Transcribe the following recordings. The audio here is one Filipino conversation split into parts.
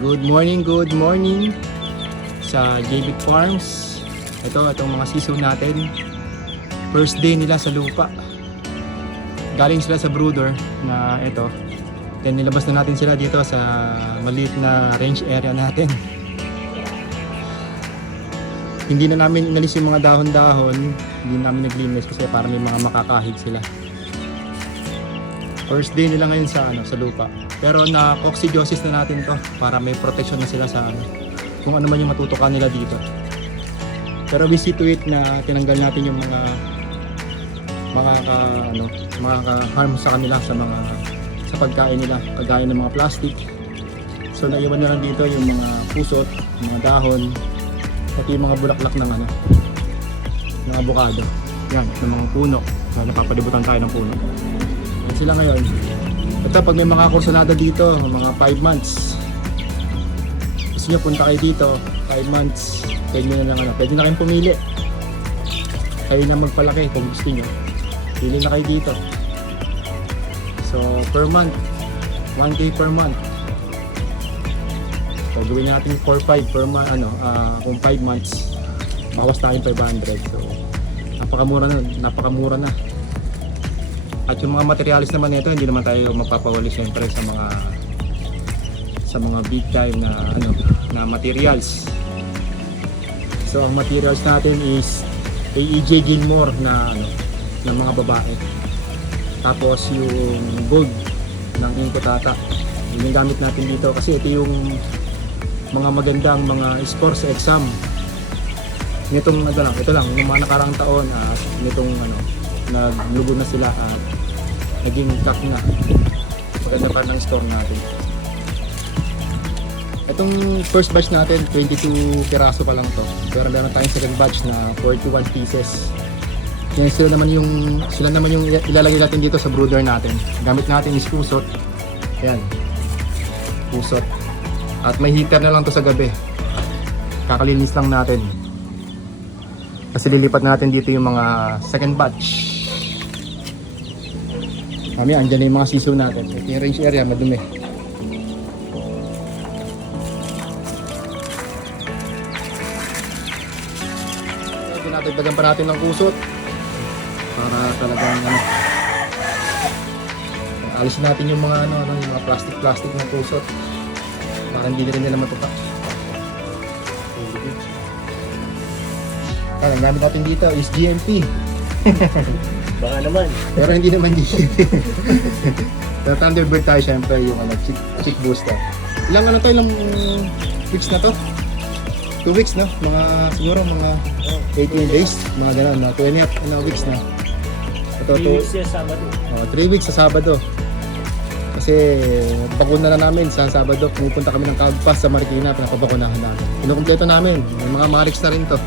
Good morning sa JB Farms. Itong mga sisiw natin. First day nila sa lupa. Galing sila sa brooder na ito. Then nilabas na natin sila dito sa maliit na range area natin. Hindi na namin inalis yung mga dahon-dahon. Hindi namin naglinis kasi para may mga makakahig sila. First day nila ngayon sa lupa. Pero na-coccidiosis na natin to para may protection na sila sa kung ano man yung matutukan nila dito. Pero we see to it na tinanggal natin yung mga makaka-harm sa kanila sa pagkain nila, kagaya ng mga plastic. So naiwan na lang dito yung mga pusot, mga dahon, pati yung mga bulaklak ng ng avocado. Yan, ng mga puno. So, napapalibutan tayo ng puno. At sila ngayon, ito pag may mga kursunada dito, mga 5 months. Gusto nyo punta kayo dito, 5 months, pwede na lang pwede na kayong pumili. Kayo na magpalaki kung gusto nyo. Pili na kayo dito. So per month, 1K per month. So gawin natin 4-5 per month, kung 5 months, bawas tayong 500. So napakamura na. At yung mga materials naman nito, hindi naman tayo magpapawali siyempre sa mga big time na materials. So ang materials natin is AEJ Gilmore na ng mga babae. Tapos yung gold ng Inkotata. Yun yung gamit natin dito kasi ito yung mga magandang mga score sa exam. Nitong ito lang yung mga nakarang taon at nitong naglugo na sila at naging top na. Maganda pa ng store natin. Itong first batch natin, 22 piraso pa lang to. Pero meron tayong second batch na 41 pieces. Yan, sila naman yung ilalagay natin dito sa brooder natin. Gamit natin is pusot. Ayan. Pusot. At may heater na lang to sa gabi. Kakalinis lang natin. Kasi lilipat natin dito yung mga second batch. Kami, andyan na yung mga sisiw natin. Ito yung range area, madumi. Dinadagdagan pa natin ng kusot. Para talagang alisin natin yung mga yung mga plastic na kusot. Para hindi rin nila matuka. Ang gamit natin dito is GMP. Baka naman. Pero hindi naman GMP. Pero Thunderbird tayo syempre yung chick booster. Ilang weeks na to? 2 weeks na? Siguro mga 18 days. Mga gano'n na 20 weeks na. 3 weeks sa Sabado. 3 weeks sa Sabado. Kasi bakuna na namin sa Sabado. Pumupunta kami ng Kagpas sa Marikina. Pinapabakunahan namin. Pinukumpleto namin. May mga Marix na rin to.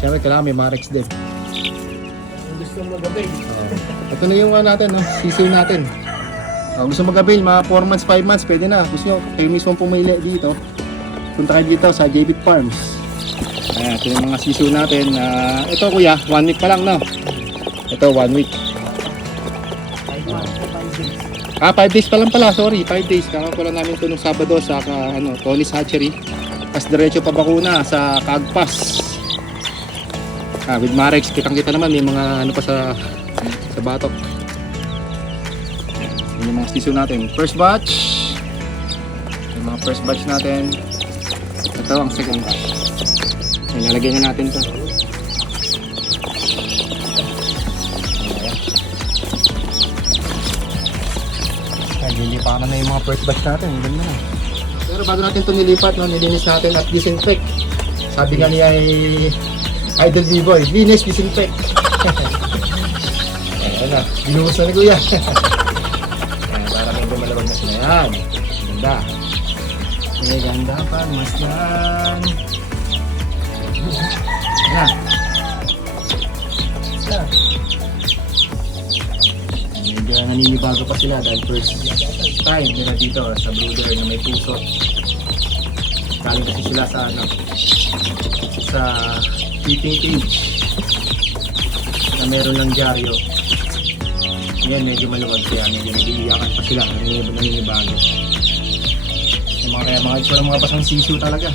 Siyempre kailangan may Marix din. Kung gusto mag-avail. Ito na yung natin, sisiw natin. Gusto mag-avail, mga 4 months, 5 months, pwede na. Gusto nyo, kayo mismo pumili dito. Punta kayo dito sa JB Farms. Ayan, ito yung mga sisiw natin. Ito kuya, 1 week pa lang, no? Ito, 1 week. 5 months to 5 days. 5 days pa lang pala, sorry, 5 days. Kakakulang namin ito nung Sabado sa Tony's Hatchery. Tapos diretso pa bakuna sa Kagpas. With Marex, kitang-kita naman may mga pa sa batok. Yan yung mga sisiw natin. First batch. Yung mga first batch natin. Ito ang second batch. Ilalagay na natin ito. Lilipakan na yung mga first batch natin. Ganda na. Pero bago natin ito nilipat, nilinis natin at disinfect. Sabi nga niya ay Idol B-Boy, linis, disinfect. Ayan na, binuhos na ni Kuya. Ayan, para medyo malawag na sila. Yan, ganda. May ganda pa, mas yan. Ayan. Medyo naninibago pa sila dahil first time nila dito sa brooder na may pusot. Galing kasi sila sa keeping cage na meron ng dyaryo. Yan, medyo maluwag kaya medyo nag-iiyakan pa sila, naninibago. Yung mga kaya mga itsura mga basang sisiu talaga.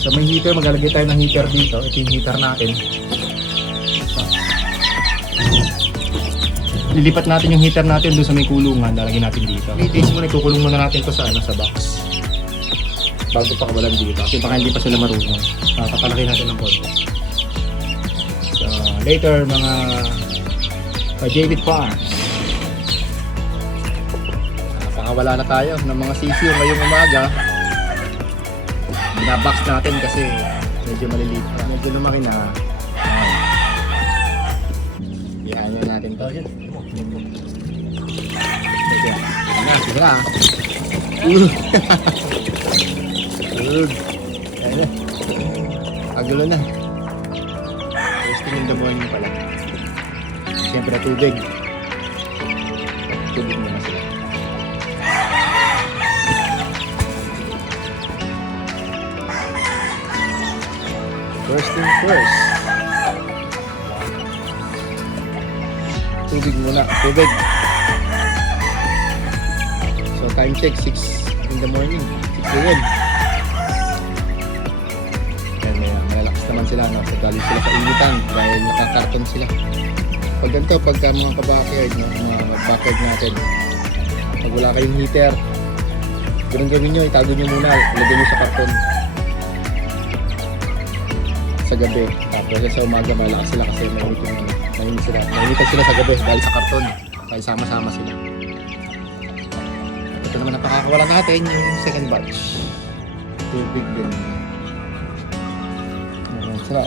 So may heater, maglalagay tayo ng heater dito. Ito yung heater natin. Lilipat natin yung heater natin doon sa may kulungan, lalagyan natin dito. I-taste muna, ikukulong muna natin to sa box. Bago pa kawalan dito. Kasi baka hindi pa sila marunong. Papalaki natin ng konti. So later mga JB Farms. Napakawala na tayo ng mga sisiu ngayong umaga. Binabox natin kasi medyo maliliit pa. Medyo lumaki na. Iyan na natin to. Ayan na, sige na. Ayan na. Agulo na. Resting in the morning pala. Siyempre tubig. Tubig muna sila. First thing first. Tubig muna. Tubig. So time check 6 in the morning. 6 a.m. Yan, malalakas naman sila. No? So galing sila sa initan dahil nakakarton sila. Pag ganito, pagka mga kabackyard, no? Mga backyard natin, pag wala kayong heater, ganun gawin nyo, itago nyo muna. Ilagay nyo sa karton. Sa gabi. Tapos sa umaga malakas sila kasi mainitan sila sa gabi dahil sa karton. Kaya sama-sama sila. Ito naman napakakawala natin yung second batch. Tubig din. Sila.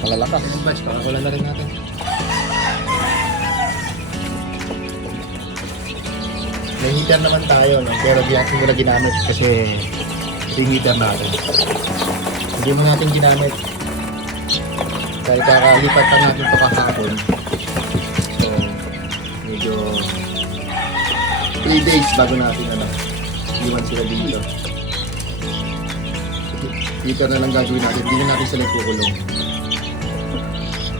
Malalakas. Second batch, pakakawala na rin natin. May heater naman tayo, no? Pero di natin muna ginamit kasi yung heater natin. Hindi mo natin ginamit dahil kakalipat pa natin ito kahapon. So medyo 3 days bago natin iwan sila dito. Heater na lang gagawin natin, hindi na natin sila ipukulong.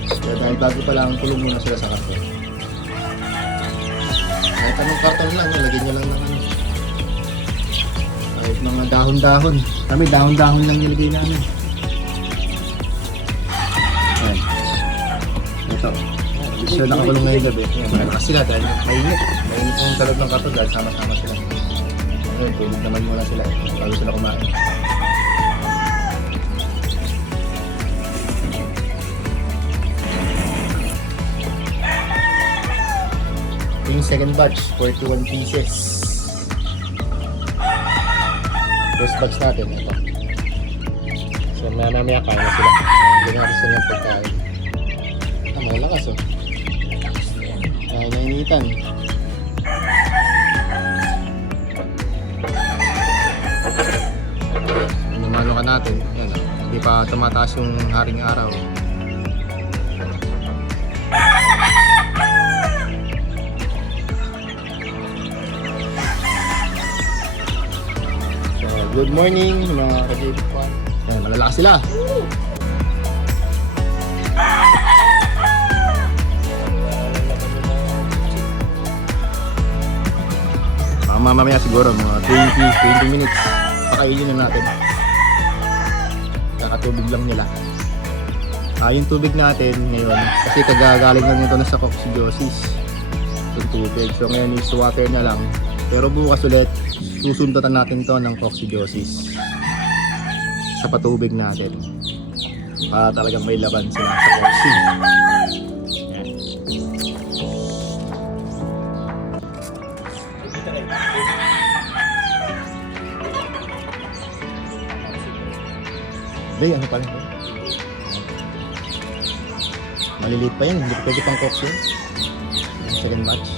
Kaya dahil bago pa lang, kulong muna sila sa karton. Kahit anong karton lang, lagyan nyo lang ng kahit mga dahon-dahon. Kami dahon-dahon lang nilagay namin. Ayan. Ito. Sila nakakulong ngayong gabi. Ayan, malakas sila dahil mainit. Mainit yung talog ng karton dahil sama-sama sila. Ayan, tulog naman muna sila. Bago sila kumain. Yung second batch, 41 pieces. First batch natin, ito. So, mamaya kain na sila. Hindi na rin silang pagkain. Malakas oh. Ay, nainitan. Numano ka natin. Yan oh. Hindi pa tumataas yung haring araw. Good morning mga ka-JB Farm. Ayan, malalakas sila. Mamaya siguro mga 20 minutes pakainin na natin. Kakatubig lang nila. Yung tubig natin ngayon kasi kagagaling lang nito na sa coccidiosis. Yung tubig. So ngayon is water na lang. Pero bukas ulit susundutan natin to ng coccidiosis sa patubig natin para talagang may laban sila sa cocci. Day, ano pala ito? Maliliit pa yan, hindi pwede pang cocci. Second batch.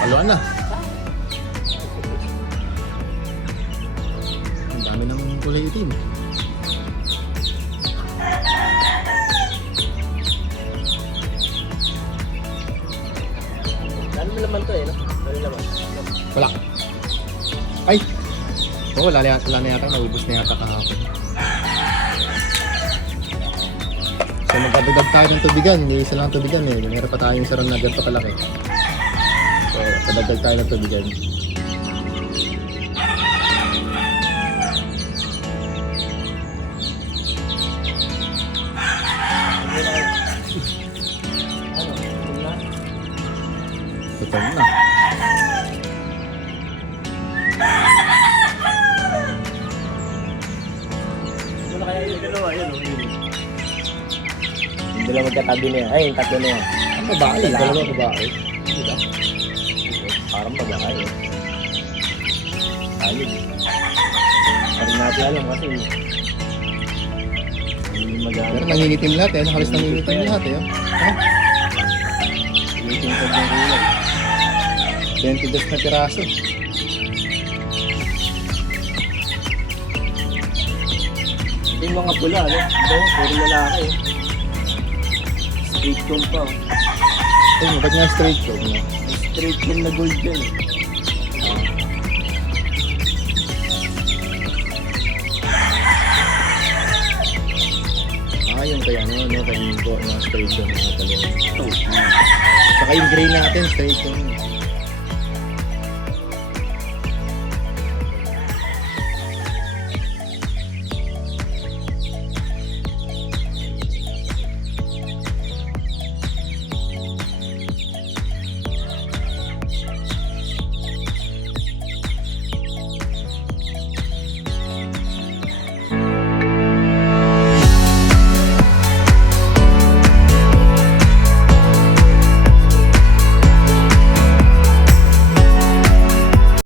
Paluan na. Ang dami ng kulay itim. Ano naman to eh, no? Ano naman? Wala. Ay! Oo, wala na yata. Naubos na yata kahapon. So Magdadagdag tayo ng tubigan. Hindi isa lang ang tubigan eh. Meron pa tayong sarang na ganito kalaki. So, padagdag tayo ng tubigan. Ano? Ito na? Total na. Ano kaya yung dalawa? Yun, oh, yun. Yung dalawa magkatabi na yan. Ay, yung tatlo na yan. Ang babae, Lalaki. dalawa babae. Diba? Parang babae eh. Ayun. Parang natin alam kasi hindi magana. Pero nangingitim lahat eh. Nakalis nangingitim lahat eh. Oh. Tinitingkad ng kulay. 22 na piraso. Yung mga pula, ano? Ito, puro lalaki eh. Straight comb pa. Oh. Oh, ba't nga straight ko? No? Straight comb na gold yan eh. Ah, yung kaya ano, no? Kaya yung go, no? Straight ko na pala. Ito. Saka yung gray natin, straight ko.